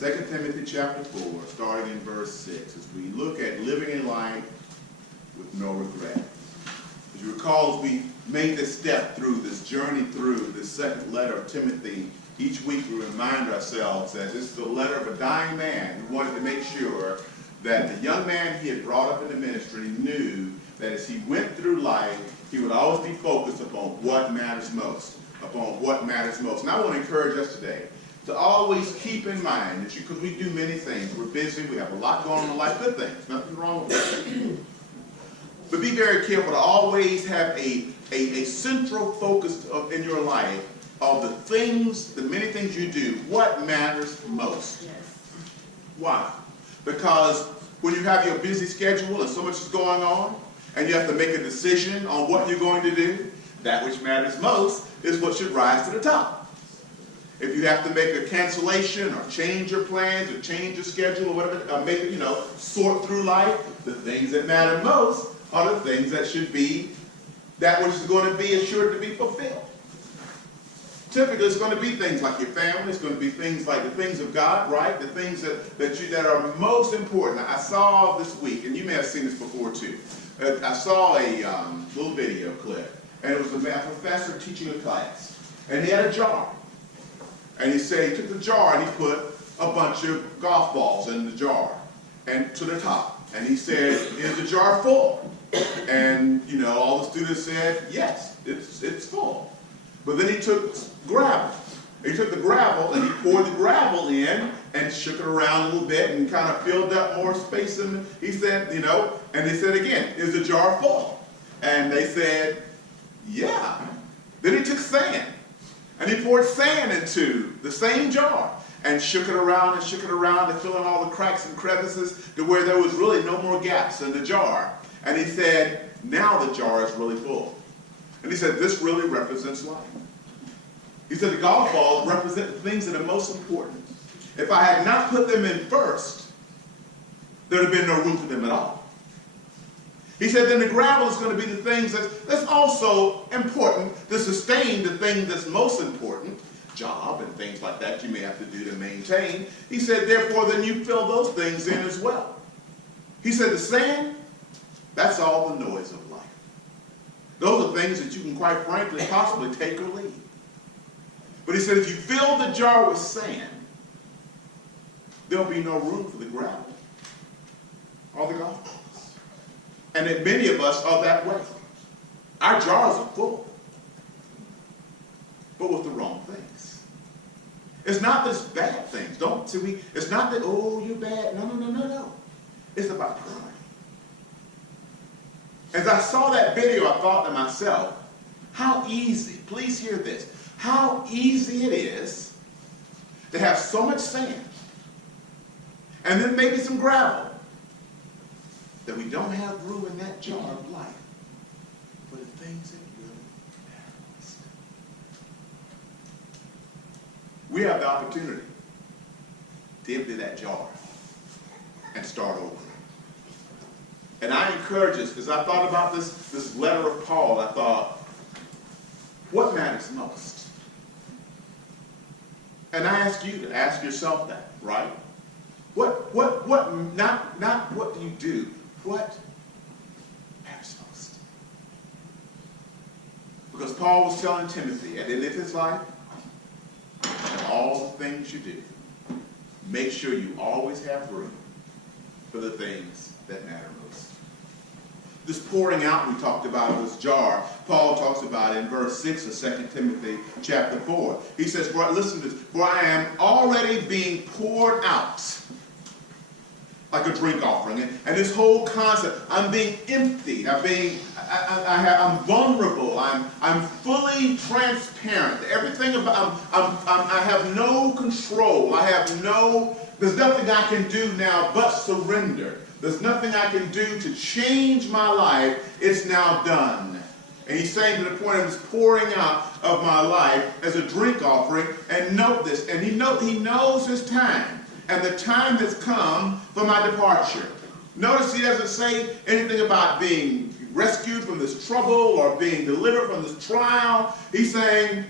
2 Timothy chapter 4, starting in verse 6, as we look at living a life with no regret. As you recall, as we made this step through, this journey through this second letter of Timothy, each week we remind ourselves that this is the letter of a dying man who wanted to make sure that the young man he had brought up in the ministry knew that as he went through life, he would always be focused upon what matters most, And I want to encourage us today to always keep in mind that because we do many things, we're busy, we have a lot going on in life, good things, nothing wrong with that. But be very careful to always have a central focus in your life of the things, the many things you do, what matters most. Yes. Why? Because when you have your busy schedule and so much is going on, and you have to make a decision on what you're going to do, that which matters most is what should rise to the top. If you have to make a cancellation or change your plans or change your schedule or whatever, sort through life, the things that matter most are the things that should be, that which is going to be assured to be fulfilled. Typically, it's going to be things like your family. It's going to be things like the things of God, right? The things that are most important. I saw this week, and you may have seen this before too. I saw a little video clip, and it was a professor teaching a class, and he had a jar. And he said he took the jar and he put a bunch of golf balls in the jar and to the top. And he said, "Is the jar full?" And all the students said, "Yes, it's full." But then he took gravel. He took the gravel and he poured the gravel in and shook it around a little bit and kind of filled up more space. And he said, and they said again, "Is the jar full?" And they said, "Yeah." Then he took sand and he poured sand into the same jar and shook it around and fill in all the cracks and crevices to where there was really no more gaps in the jar. And he said, "Now the jar is really full." And he said, "This really represents life." He said the golf balls represent the things that are most important. If I had not put them in first, there would have been no room for them at all. He said then the gravel is going to be the things that's also important to sustain the thing that's most important, job and things like that you may have to do to maintain. He said, therefore, then you fill those things in as well. He said the sand, that's all the noise of life. Those are things that you can quite frankly possibly take or leave. But he said if you fill the jar with sand, there'll be no room for the gravel or the golf balls. And that many of us are that way. Our jars are full, but with the wrong things. It's not this bad things. It's not that, "Oh, you're bad." No. It's about pride. As I saw that video, I thought to myself, how easy, please hear this, how easy it is to have so much sand and then maybe some gravel that we don't have room in that jar of life for the things that really matter most. We have the opportunity to empty that jar and start over. And I encourage us, because I thought about this letter of Paul, I thought, what matters most? And I ask you to ask yourself that, right? Not what do you do, what matters most? Because Paul was telling Timothy at the end of his life, in all the things you do, make sure you always have room for the things that matter most. This pouring out we talked about of this jar, Paul talks about it in verse 6 of 2 Timothy chapter 4. He says, listen to this, "For I am already being poured out like a drink offering." And this whole concept, I'm being emptied, I'm vulnerable, I'm fully transparent. Everything about, I have no control, there's nothing I can do now but surrender. There's nothing I can do to change my life. It's now done. And he's saying to the point of this pouring out of my life as a drink offering. And note this, and he knows his time and the time that's come for my departure. Notice he doesn't say anything about being rescued from this trouble or being delivered from this trial. He's saying,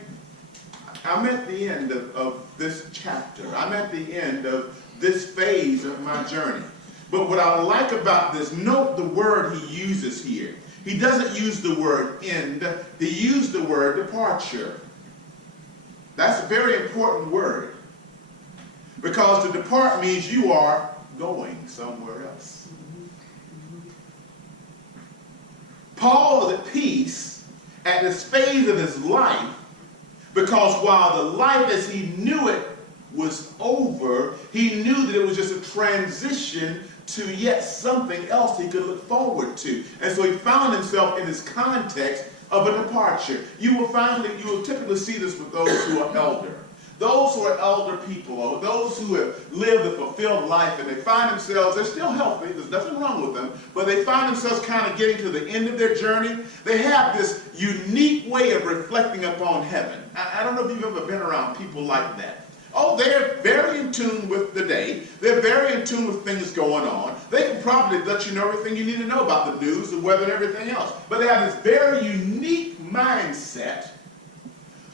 I'm at the end of this chapter. I'm at the end of this phase of my journey. But what I like about this, note the word he uses here. He doesn't use the word end. He used the word departure. That's a very important word. Because to depart means you are going somewhere else. Paul was at peace at this phase of his life because while the life as he knew it was over, he knew that it was just a transition to yet something else he could look forward to. And so he found himself in this context of a departure. You will typically see this with those who are elder. Those who are elder people, or those who have lived a fulfilled life, and they find themselves, they're still healthy, there's nothing wrong with them, but they find themselves kind of getting to the end of their journey. They have this unique way of reflecting upon heaven. I don't know if you've ever been around people like that. Oh, they're very in tune with the day. They're very in tune with things going on. They can probably let you know everything you need to know about the news, the weather, and everything else. But they have this very unique mindset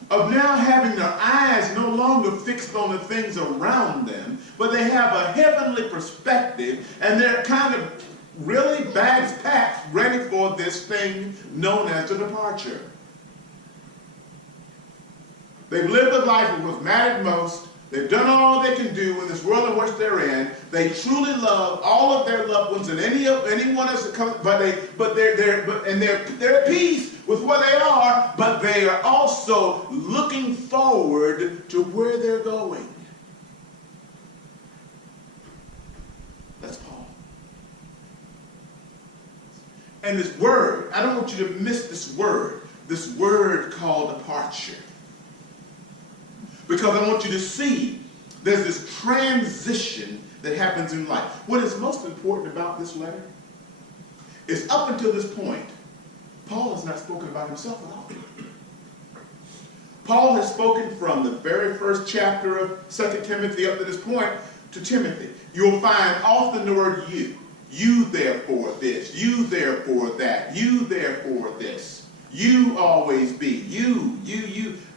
of now having their eyes no longer fixed on the things around them, but they have a heavenly perspective, and they're kind of really bags packed, ready for this thing known as the departure. They've lived a life that was mattered most. They've done all they can do in this world in which they're in. They truly love all of their loved ones and anyone else that comes, but they're at peace with where they are, but they are also looking forward to where they're going. That's Paul. And this word, I don't want you to miss this word called departure. Because I want you to see there's this transition that happens in life. What is most important about this letter is up until this point, Paul has not spoken about himself at all. Paul has spoken from the very first chapter of 2 Timothy up to this point to Timothy. You'll find often the word you. You therefore this. You therefore that. You therefore this. You always be. You.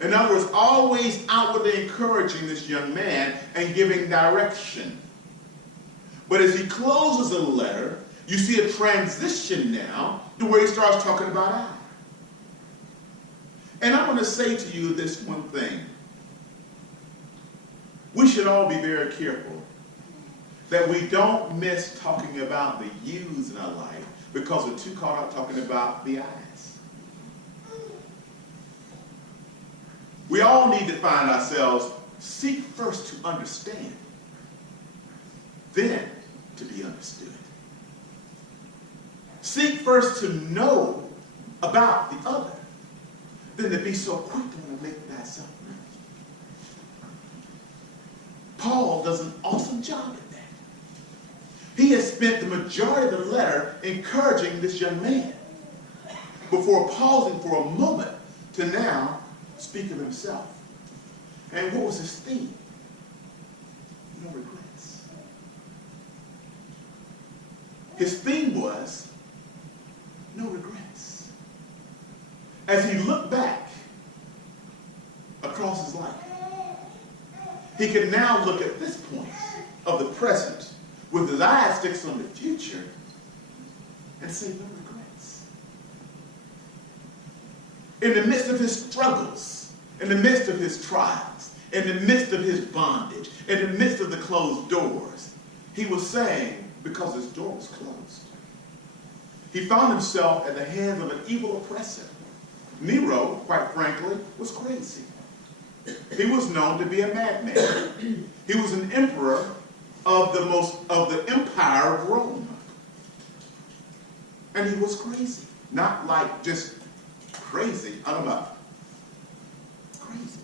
In other words, always outwardly encouraging this young man and giving direction. But as he closes the letter, you see a transition now to where he starts talking about I. And I want to say to you this one thing. We should all be very careful that we don't miss talking about the yous in our life because we're too caught up talking about the I's. We all need to find ourselves, seek first to understand, then to be understood. Seek first to know about the other, then to be so quick to want to make thyself known. Paul does an awesome job at that. He has spent the majority of the letter encouraging this young man before pausing for a moment to now speak of himself. And what was his theme? No regrets. His theme was no regrets. As he looked back across his life, he could now look at this point of the present with his eyes fixed on the future and say no regrets. In the midst of his struggles, in the midst of his trials, in the midst of his bondage, in the midst of the closed doors, he was saying, because his door was closed, he found himself at the hands of an evil oppressor. Nero, quite frankly, was crazy. He was known to be a madman. He was an emperor of the empire of Rome. And he was crazy. Not like just crazy, I don't know. Crazy.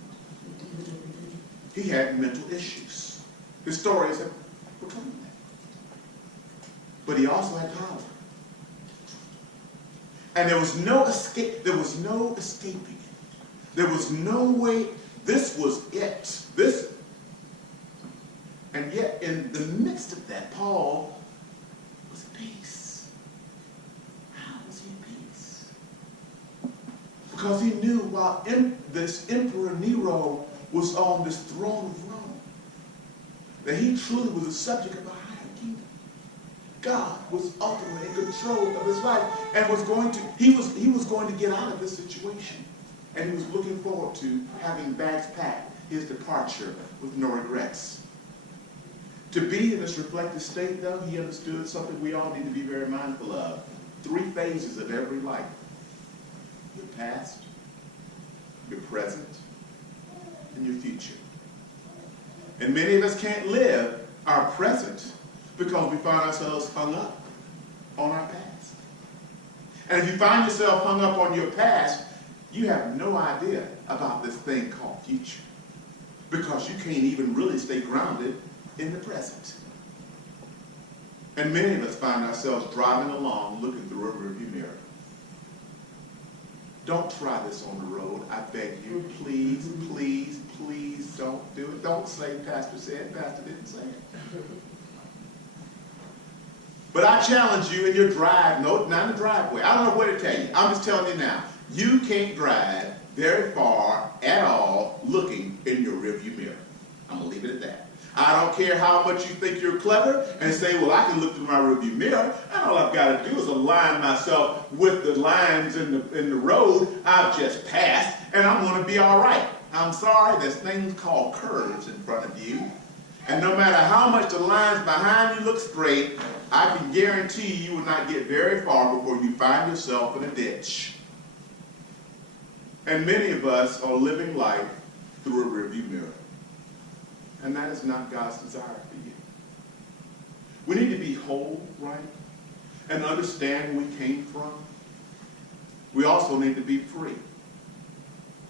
He had mental issues. Historians have proclaimed that. But he also had power. And there was no escape. There was no escaping it. There was no way. This was it. And yet, in the midst of that, Paul was at peace. How was he at peace? Because he knew while this Emperor Nero was on this throne of Rome, that he truly was a subject of a higher kingdom. God was ultimately in control of his life and was going to, he was going to get out of this situation. And he was looking forward to having bags packed, his departure with no regrets. To be in this reflective state, though, he understood something we all need to be very mindful of. 3 phases of every life: your past, your present, and your future. And many of us can't live our present because we find ourselves hung up on our past. And if you find yourself hung up on your past, you have no idea about this thing called future, because you can't even really stay grounded in the present. And many of us find ourselves driving along looking through a rearview mirror. Don't try this on the road. I beg you, please, please, please don't do it. Don't say Pastor said, Pastor didn't say it. But I challenge you in your drive, no, not in the driveway. I don't know what to tell you. I'm just telling you now. You can't drive very far at all looking in your rearview mirror. I'm going to leave it at that. I don't care how much you think you're clever and say, well, I can look through my rearview mirror, and all I've got to do is align myself with the lines in the road I've just passed, and I'm going to be all right. I'm sorry, there's things called curves in front of you, and no matter how much the lines behind you look straight, I can guarantee you will not get very far before you find yourself in a ditch. And many of us are living life through a rearview mirror. And that is not God's desire for you. We need to be whole, right? And understand where we came from. We also need to be free.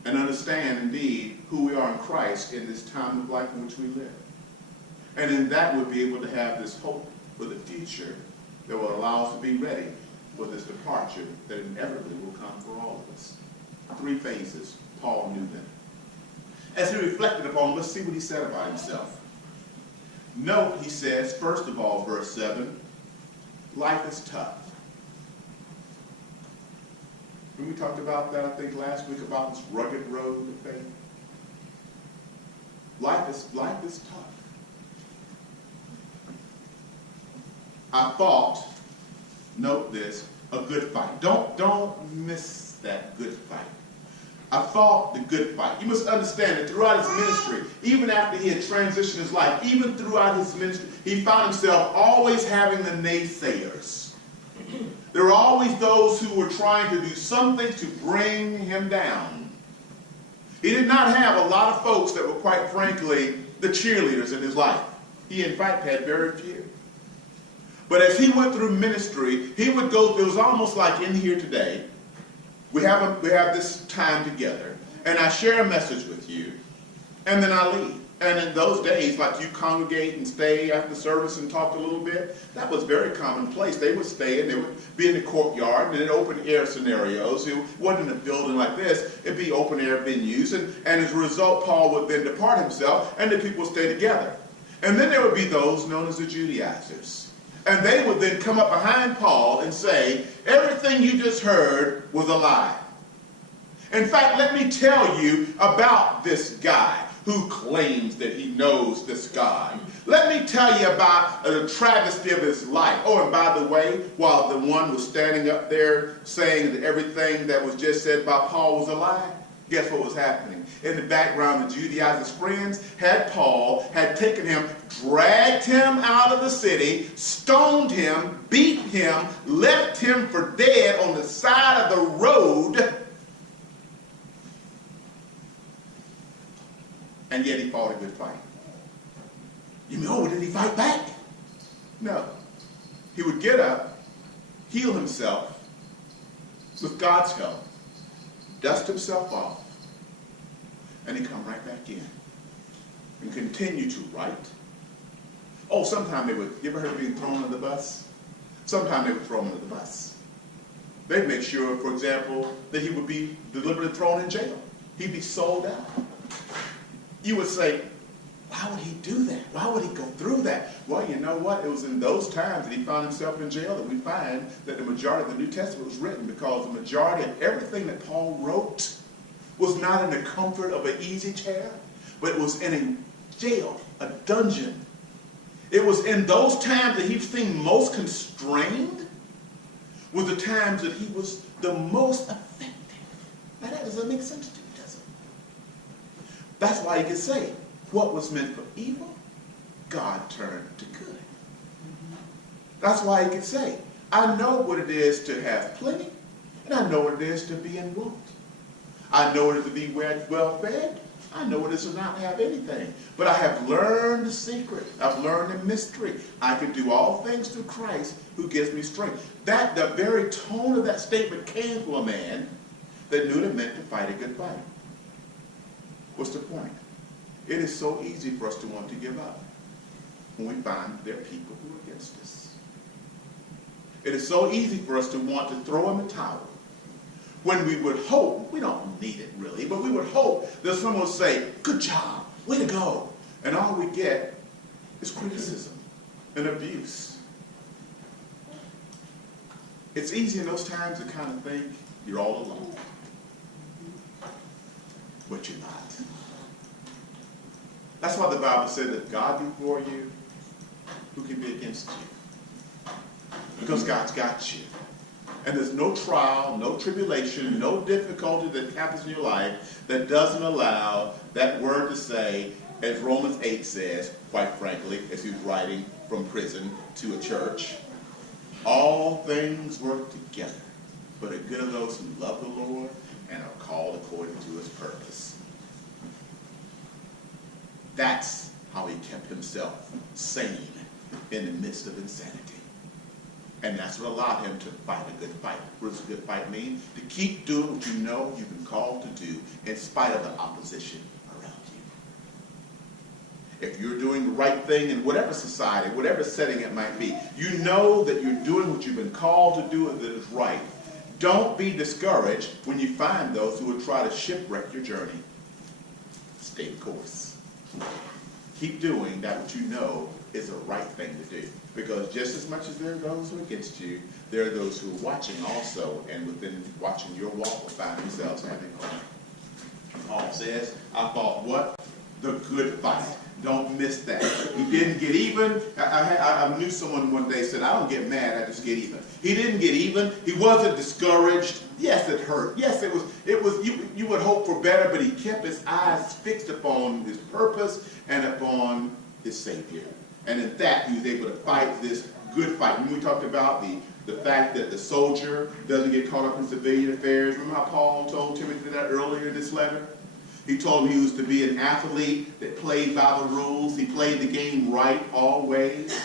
And understand, indeed, who we are in Christ in this time of life in which we live. And in that we'll be able to have this hope for the future that will allow us to be ready for this departure that inevitably will come for all of us. 3 phases. Paul knew them. As he reflected upon them, let's see what he said about himself. Note, he says, first of all, verse 7, life is tough. When we talked about that, I think last week, about this rugged road of faith. Life is tough. I fought, note this, a good fight. Don't miss that good fight. I fought the good fight. You must understand that throughout his ministry, even after he had transitioned his life, even throughout his ministry, he found himself always having the naysayers. There were always those who were trying to do something to bring him down. He did not have a lot of folks that were, quite frankly, the cheerleaders in his life. He, in fact, had very few. But as he went through ministry, he would go, it was almost like in here today, we have this time together, and I share a message with you, and then I leave. And in those days, like you congregate and stay after service and talk a little bit, that was very commonplace. They would stay and they would be in the courtyard and in open air scenarios. It wasn't a building like this. It'd be open air venues. And as a result, Paul would then depart himself and the people would stay together. And then there would be those known as the Judaizers. And they would then come up behind Paul and say, everything you just heard was a lie. In fact, let me tell you about this guy who claims that he knows this God. Let me tell you about the travesty of his life. Oh, and by the way, while the one was standing up there saying that everything that was just said by Paul was a lie, guess what was happening? In the background, the Judaizers' friends had Paul, had taken him, dragged him out of the city, stoned him, beat him, left him for dead on the side of the road. And yet he fought a good fight. You mean, oh, did he fight back? No. He would get up, heal himself with God's help, dust himself off, and he'd come right back in and continue to write. Oh, sometimes they would, you ever heard of being thrown under the bus? Sometimes they would throw him under the bus. They'd make sure, for example, that he would be deliberately thrown in jail. He'd be sold out. You would say, why would he do that? Why would he go through that? Well, you know what? It was in those times that he found himself in jail that we find that the majority of the New Testament was written, because the majority of everything that Paul wrote was not in the comfort of an easy chair, but it was in a jail, a dungeon. It was in those times that he seemed most constrained, were the times that he was the most effective. Now that doesn't make sense to you, does it? That's why he could say, what was meant for evil, God turned to good. That's why he could say, I know what it is to have plenty, and I know what it is to be in want. I know what it is to be well fed. I know what it is to not have anything. But I have learned the secret. I've learned the mystery. I can do all things through Christ who gives me strength. The very tone of that statement came from a man that knew it meant to fight a good fight. What's the point? It is so easy for us to want to give up when we find there are people who are against us. It is so easy for us to want to throw in the towel when we would hope, we don't need it really, but we would hope that someone would say, good job, way to go. And all we get is criticism and abuse. It's easy in those times to kind of think you're all alone. But you're not. That's why the Bible said that God be for you, who can be against you? Because God's got you. And there's no trial, no tribulation, no difficulty that happens in your life that doesn't allow that word to say, as Romans 8 says, quite frankly, as he was writing from prison to a church, all things work together for the good of those who love the Lord and are called according to his purpose. That's how he kept himself sane in the midst of insanity. And that's what allowed him to fight a good fight. What does a good fight mean? To keep doing what you know you've been called to do in spite of the opposition around you. If you're doing the right thing in whatever society, whatever setting it might be, you know that you're doing what you've been called to do and that is right. Don't be discouraged when you find those who will try to shipwreck your journey. Stay the course. Keep doing that which you know is the right thing to do. Because just as much as there are those who are against you, there are those who are watching also, and within watching your walk will find themselves having hope. Paul says, I fought what? The good fight. Don't miss that. He didn't get even. I knew someone one day said, I don't get mad, I just get even. He didn't get even. He wasn't discouraged. Yes, it hurt. Yes, it was. You would hope for better, but he kept his eyes fixed upon his purpose and upon his Savior. And in that, he was able to fight this good fight. When we talked about the fact that the soldier doesn't get caught up in civilian affairs. Remember how Paul told Timothy that earlier in this letter? He told him he was to be an athlete that played by the rules. He played the game right always.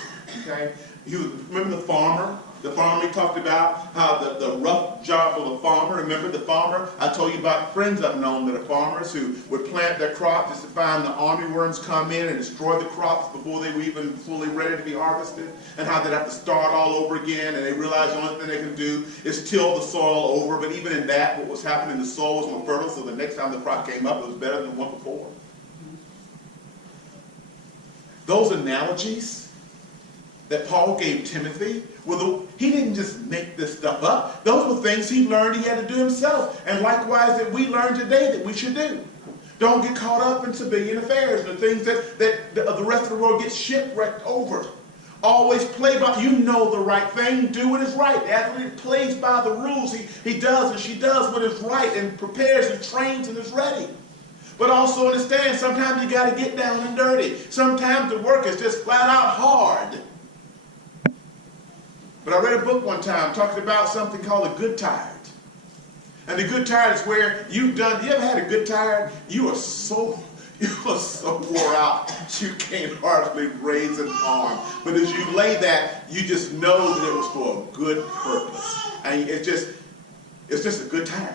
Okay? Remember the farmer? The farmer he talked about, how the rough job of a farmer. Remember the farmer? I told you about friends I've known that are farmers who would plant their crops just to find the army worms come in and destroy the crops before they were even fully ready to be harvested, and how they'd have to start all over again, and they realized the only thing they can do is till the soil over. But even in that, what was happening, the soil was more fertile, so the next time the crop came up, it was better than the one before. Those analogies that Paul gave Timothy, he didn't just make this stuff up. Those were things he learned he had to do himself. And likewise that we learn today that we should do. Don't get caught up in civilian affairs, the things that the rest of the world gets shipwrecked over. Always play by, you know the right thing, do what is right. The athlete plays by the rules. He does and she does what is right and prepares and trains and is ready. But also understand, sometimes you got to get down and dirty. Sometimes the work is just flat out hard. But I read a book one time talking about something called a good tired. And the good tired is where you ever had a good tired? You are so wore out you can't hardly raise an arm. But as you lay that, you just know that it was for a good purpose. And it's just a good tired.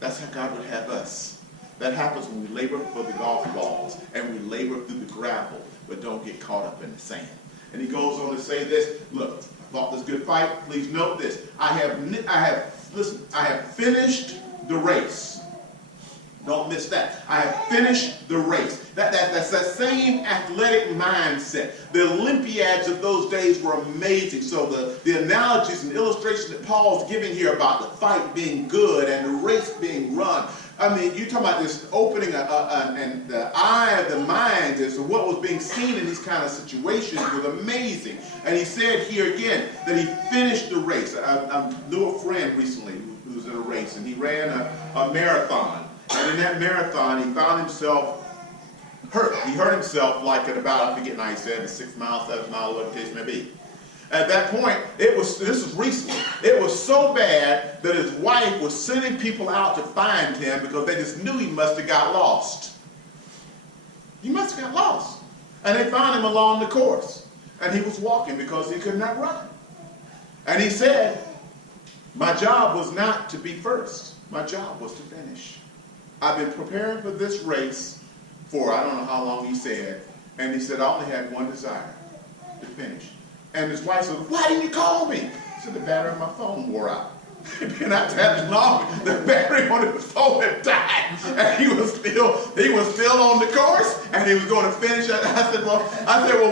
That's how God would have us. That happens when we labor for the golf balls and we labor through the gravel, but don't get caught up in the sand. And he goes on to say this, look, I fought this good fight. Please note this. I have finished the race. Don't miss that. I have finished the race. That's that same extreme athletic mindset. The Olympiads of those days were amazing. So the analogies and illustrations that Paul's giving here about the fight being good and the race being run. I mean, you're talking about this opening and the eye of the mind as to what was being seen in these kind of situations was amazing. And he said here again that he finished the race. I knew a friend recently who was in a race, and he ran a marathon. And in that marathon, he found himself hurt. He hurt himself like at about, I forget how he said, 6 miles, 7 miles, whatever the case may be. At that point, this was recently, it was so bad that his wife was sending people out to find him because they just knew he must have got lost. He must have got lost. And they found him along the course. And he was walking because he could not run. And he said, my job was not to be first. My job was to finish. I've been preparing for this race for I don't know how long he said. And he said, I only had one desire, to finish. And his wife said, why didn't you call me? He said, the battery on my phone wore out. It'd been out that long, the battery on his phone had died. And he was still on the course, and he was going to finish. I said, well,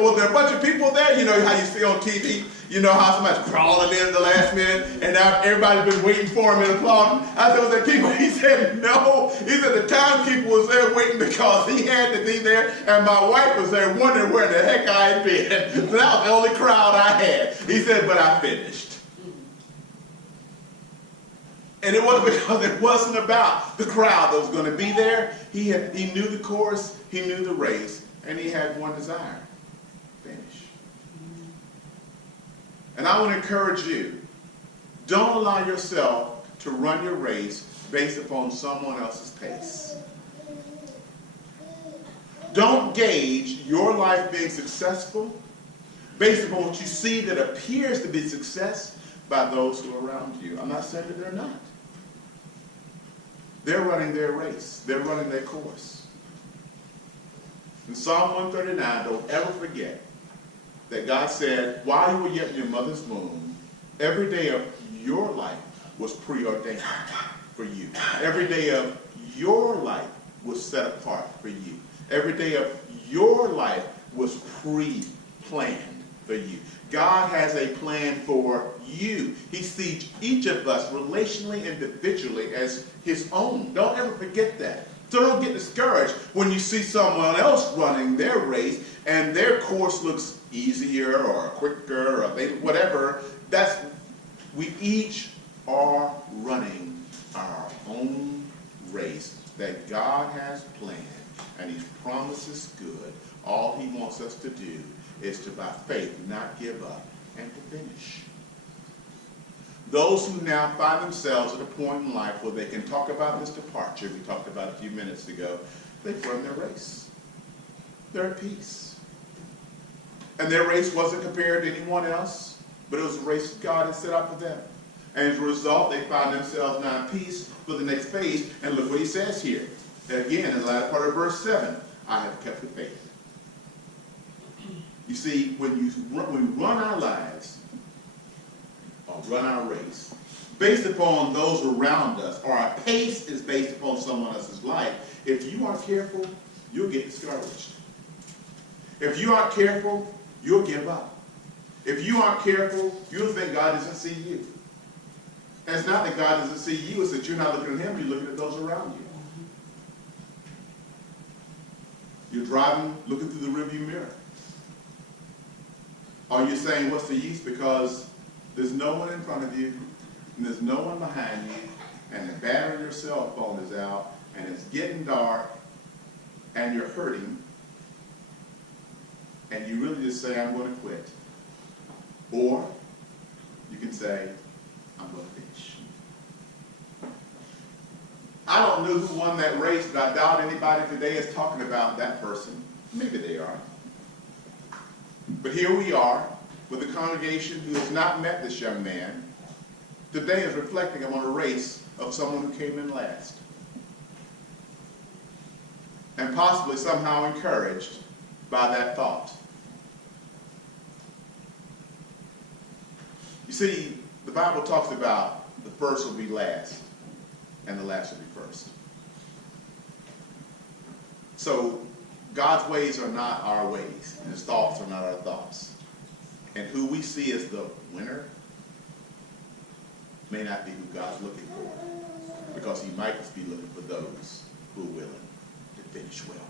was there a bunch of people there? You know how you see on TV, you know how somebody's crawling in at the last minute, and now everybody's been waiting for him and applauding. I said, was there people? He said, no. He said the timekeeper was there waiting because he had to be there, and my wife was there wondering where the heck I had been. So that was the only crowd I had. He said, but I finished. And it wasn't because it wasn't about the crowd that was going to be there. He knew the course, he knew the race, and he had one desire: finish. And I want to encourage you, don't allow yourself to run your race based upon someone else's pace. Don't gauge your life being successful based upon what you see that appears to be success by those who are around you. I'm not saying that they're not. They're running their race. They're running their course. In Psalm 139, don't ever forget that God said, while you were yet in your mother's womb, every day of your life was preordained for you. Every day of your life was set apart for you. Every day of your life was pre-planned for you. God has a plan for you. He sees each of us relationally, individually as his own. Don't ever forget that. So don't get discouraged when you see someone else running their race and their course looks easier or quicker or whatever. We each are running our own race that God has planned, and his promise is good. All he wants us to do is to, by faith, not give up and to finish. Those who now find themselves at a point in life where they can talk about this departure we talked about a few minutes ago, they've run their race. They're at peace. And their race wasn't compared to anyone else, but it was a race God had set up for them. And as a result, they found themselves now in peace for the next phase. And look what he says here. Again, in the latter part of verse 7, I have kept the faith. You see, when we run our lives, or run our race, based upon those around us, or our pace is based upon someone else's life, if you aren't careful, you'll get discouraged. If you aren't careful, you'll give up. If you aren't careful, you'll think God doesn't see you. And it's not that God doesn't see you, it's that you're not looking at him, you're looking at those around you. You're driving, looking through the rearview mirror. Are you saying, what's the use? Because there's no one in front of you, and there's no one behind you, and the battery on your cell phone is out, and it's getting dark, and you're hurting, and you really just say, I'm going to quit. Or you can say, I'm going to finish. I don't know who won that race, but I doubt anybody today is talking about that person. Maybe they are. But here we are with a congregation who has not met this young man. Today is reflecting on a race of someone who came in last. And possibly somehow encouraged by that thought. You see, the Bible talks about the first will be last and the last will be first. So God's ways are not our ways, and his thoughts are not our thoughts. And who we see as the winner may not be who God's looking for, because he might just be looking for those who are willing to finish well.